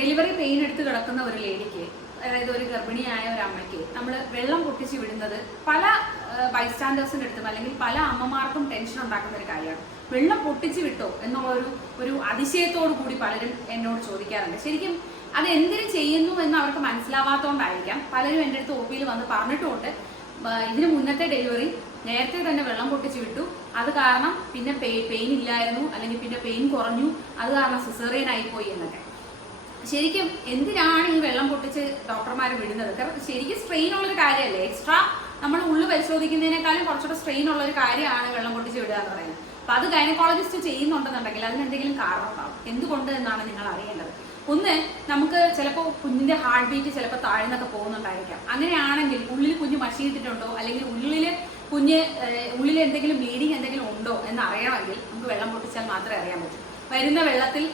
Delivery pain എടുത്ത് കിടക്കുന്ന ഒരു ലേഡിക്ക് അതായത് ഒരു ഗർഭിണിയായ ഒരു അമ്മയ്ക്ക് നമ്മൾ വെള്ളം പൊട്ടിച്ച് വിടുന്നത് പല ബൈസ്റ്റാൻഡേഴ്സിന്റെ അടുത്തും അല്ലെങ്കിൽ പല അമ്മമാർക്കും ടെൻഷൻ ഉണ്ടാക്കുന്ന ഒരു കാര്യമാണ്. വെള്ളം പൊട്ടിച്ച് വിട്ടോ എന്നുള്ള ഒരു ഒരു അതിശയത്തോടു കൂടി പലരും എന്നോട് ചോദിക്കാറുണ്ട്. ശരിക്കും അത് എന്തിനു ചെയ്യുന്നു എന്ന് അവർക്ക് മനസ്സിലാവാത്തതുകൊണ്ടായിരിക്കാം പലരും എന്റെ അടുത്ത് ഒ വന്ന് പറഞ്ഞിട്ടുമുണ്ട് ഇതിന് മുന്നത്തെ ഡെലിവറി നേരത്തെ തന്നെ വെള്ളം പൊട്ടിച്ച് വിട്ടു. അത് കാരണം പിന്നെ പെയിൻ ഇല്ലായിരുന്നു അല്ലെങ്കിൽ പിന്നെ പെയിൻ കുറഞ്ഞു അത് കാരണം സിസേറിയൻ ആയിപ്പോയി എന്നൊക്കെ. ശരിക്കും എന്തിനാണ് ഈ വെള്ളം പൊട്ടിച്ച് ഡോക്ടർമാർ വിടുന്നത്? ശരിക്കും സ്ട്രെയിൻ ഉള്ളൊരു കാര്യമല്ലേ? എക്സ്ട്രാ നമ്മൾ ഉള്ളു പരിശോധിക്കുന്നതിനേക്കാളും കുറച്ചുകൂടെ സ്ട്രെയിൻ ഉള്ള ഒരു കാര്യമാണ് വെള്ളം പൊട്ടിച്ച് വിടുക എന്ന് പറയുന്നത്. അപ്പൊ അത് ഗൈനക്കോളജിസ്റ്റ് ചെയ്യുന്നുണ്ടെന്നുണ്ടെങ്കിൽ അതിന് എന്തെങ്കിലും കാരണം ഉണ്ടാവും. എന്തുകൊണ്ട് എന്നാണ് നിങ്ങൾ അറിയേണ്ടത്? ഒന്ന് നമുക്ക് ചിലപ്പോൾ കുഞ്ഞിന്റെ ഹാർട്ട് ബീറ്റ് ചിലപ്പോൾ താഴ്ന്നൊക്കെ പോകുന്നുണ്ടായിരിക്കാം. അങ്ങനെയാണെങ്കിൽ ഉള്ളിൽ കുഞ്ഞ് മഷിയിട്ടിട്ടുണ്ടോ അല്ലെങ്കിൽ ഉള്ളിൽ കുഞ്ഞ് ഉള്ളിൽ എന്തെങ്കിലും ബ്ലീഡിങ് എന്തെങ്കിലും ഉണ്ടോ എന്ന് അറിയണമെങ്കിൽ നമുക്ക് വെള്ളം പൊട്ടിച്ചാൽ മാത്രമേ അറിയാൻ പറ്റൂ. വരുന്ന വെള്ളത്തിൽ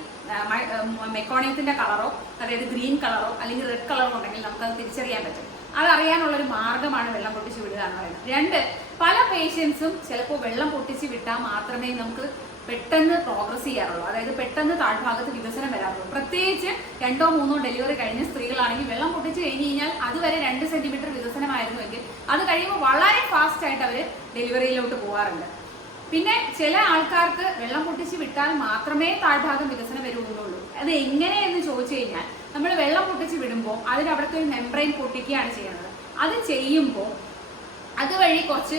മെക്കോണിയത്തിന്റെ കളറോ അതായത് ഗ്രീൻ കളറോ അല്ലെങ്കിൽ റെഡ് കളറോ ഉണ്ടെങ്കിൽ നമുക്കത് തിരിച്ചറിയാൻ പറ്റും. അത് അറിയാനുള്ള ഒരു മാർഗമാണ് വെള്ളം പൊട്ടിച്ച് വിടുക എന്ന് പറയുന്നത്. രണ്ട് പല പേഷ്യൻസും ചിലപ്പോൾ വെള്ളം പൊട്ടിച്ച് വിട്ടാൽ മാത്രമേ നമുക്ക് പെട്ടെന്ന് പ്രോഗ്രസ് ചെയ്യാറുള്ളൂ. അതായത് പെട്ടെന്ന് താഴ്ഭാഗത്ത് വികസനം വരാറുള്ളൂ. പ്രത്യേകിച്ച് രണ്ടോ മൂന്നോ ഡെലിവറി കഴിഞ്ഞ സ്ത്രീകളാണെങ്കിൽ വെള്ളം പൊട്ടിച്ച് കഴിഞ്ഞ് കഴിഞ്ഞാൽ അതുവരെ രണ്ട് സെന്റിമീറ്റർ വികസനമായിരുന്നുവെങ്കിൽ അത് കഴിയുമ്പോൾ വളരെ ഫാസ്റ്റ് ആയിട്ട് അവർ ഡെലിവറിയിലോട്ട് പോകാറുണ്ട് പിന്നെ ചില ആൾക്കാർക്ക് വെള്ളം പൊട്ടിച്ച് വിട്ടാൽ മാത്രമേ താഴ്ഭാഗം വികസനം വരുള്ളൂ അത് എങ്ങനെയെന്ന് ചോദിച്ചു കഴിഞ്ഞാൽ നമ്മൾ വെള്ളം പൊട്ടിച്ച് വിടുമ്പോൾ അതിന് അവിടുത്തെ ഒരു മെംബ്രെയിൻ പൊട്ടിക്കുകയാണ് ചെയ്യുന്നത്. അത് ചെയ്യുമ്പോൾ അതുവഴി കുറച്ച്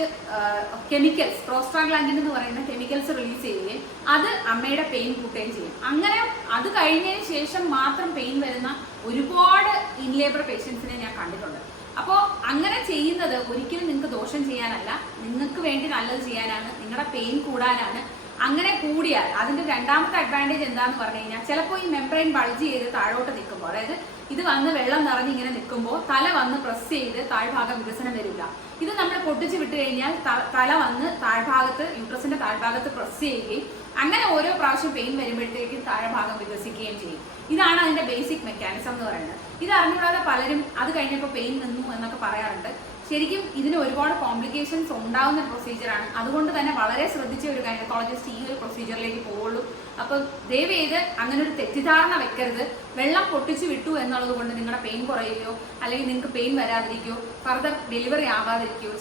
കെമിക്കൽസ് പ്രോസ്ട്രാഗ്ലാൻഡിൻ എന്ന് പറയുന്ന കെമിക്കൽസ് റിലീസ് ചെയ്യുകയും അത് അമ്മയുടെ പെയിൻ കൂട്ടുകയും ചെയ്യും. അങ്ങനെ അത് കഴിഞ്ഞതിന് ശേഷം മാത്രം പെയിൻ വരുന്ന ഒരുപാട് ഇൻലേബർ പേഷ്യൻസിനെ ഞാൻ കണ്ടിട്ടുണ്ട്. അപ്പോൾ അങ്ങനെ ചെയ്യുന്നത് ഒരിക്കലും നിങ്ങൾക്ക് ദോഷം ചെയ്യാനല്ല. നിങ്ങൾക്ക് വേണ്ടി നല്ലത് ചെയ്യാനാണ്. നിങ്ങളുടെ പെയിൻ കൂടാനാണ്. അങ്ങനെ കൂടിയാൽ അതിന്റെ രണ്ടാമത്തെ അഡ്വാന്റേജ് എന്താന്ന് പറഞ്ഞു കഴിഞ്ഞാൽ ചിലപ്പോൾ ഈ മെംബ്രെയിൻ ബൾജ് ചെയ്ത് താഴോട്ട് നിൽക്കുമ്പോൾ അതായത് ഇത് വന്ന് വെള്ളം നിറഞ്ഞ് ഇങ്ങനെ നിൽക്കുമ്പോൾ തല വന്ന് പ്രസ് ചെയ്ത് താഴ്ഭാഗം വികസനം വരില്ല. ഇത് നമ്മൾ പൊട്ടിച്ച് വിട്ട് കഴിഞ്ഞാൽ തല വന്ന് താഴ്ഭാഗത്ത് യൂട്രസിന്റെ താഴ്ഭാഗത്ത് പ്രസ് ചെയ്യുകയും അങ്ങനെ ഓരോ പ്രാവശ്യം പെയിൻ വരുമ്പോഴത്തേക്കും താഴ്ഭാഗം വികസിക്കുകയും ചെയ്യും. ഇതാണ് അതിന്റെ ബേസിക് മെക്കാനിസം എന്ന് പറയുന്നത്. ഇത് അറിഞ്ഞുകൂടാതെ പലരും അത് കഴിഞ്ഞപ്പോൾ പെയിൻ നിന്നു എന്നൊക്കെ പറയാറുണ്ട്. ശരിക്കും ഇതിന് ഒരുപാട് കോംപ്ലിക്കേഷൻസ് ഉണ്ടാവുന്ന പ്രൊസീജിയറാണ് അതുകൊണ്ട് തന്നെ വളരെ ശ്രദ്ധിച്ച ഒരു ഗൈനക്കോളജിസ്റ്റ് ഈ ഒരു പ്രൊസീജിയറിലേക്ക് പോവുള്ളൂ. അപ്പോൾ ദയവ് ചെയ്ത് അങ്ങനെ ഒരു തെറ്റിദ്ധാരണ വെക്കരുത്. വെള്ളം പൊട്ടിച്ചു വിട്ടു എന്നുള്ളത് കൊണ്ട് നിങ്ങളുടെ പെയിൻ കുറയുകയോ അല്ലെങ്കിൽ നിങ്ങൾക്ക് പെയിൻ വരാതിരിക്കുകയോ ഫർദർ ഡെലിവറി ആവാതിരിക്കുകയോ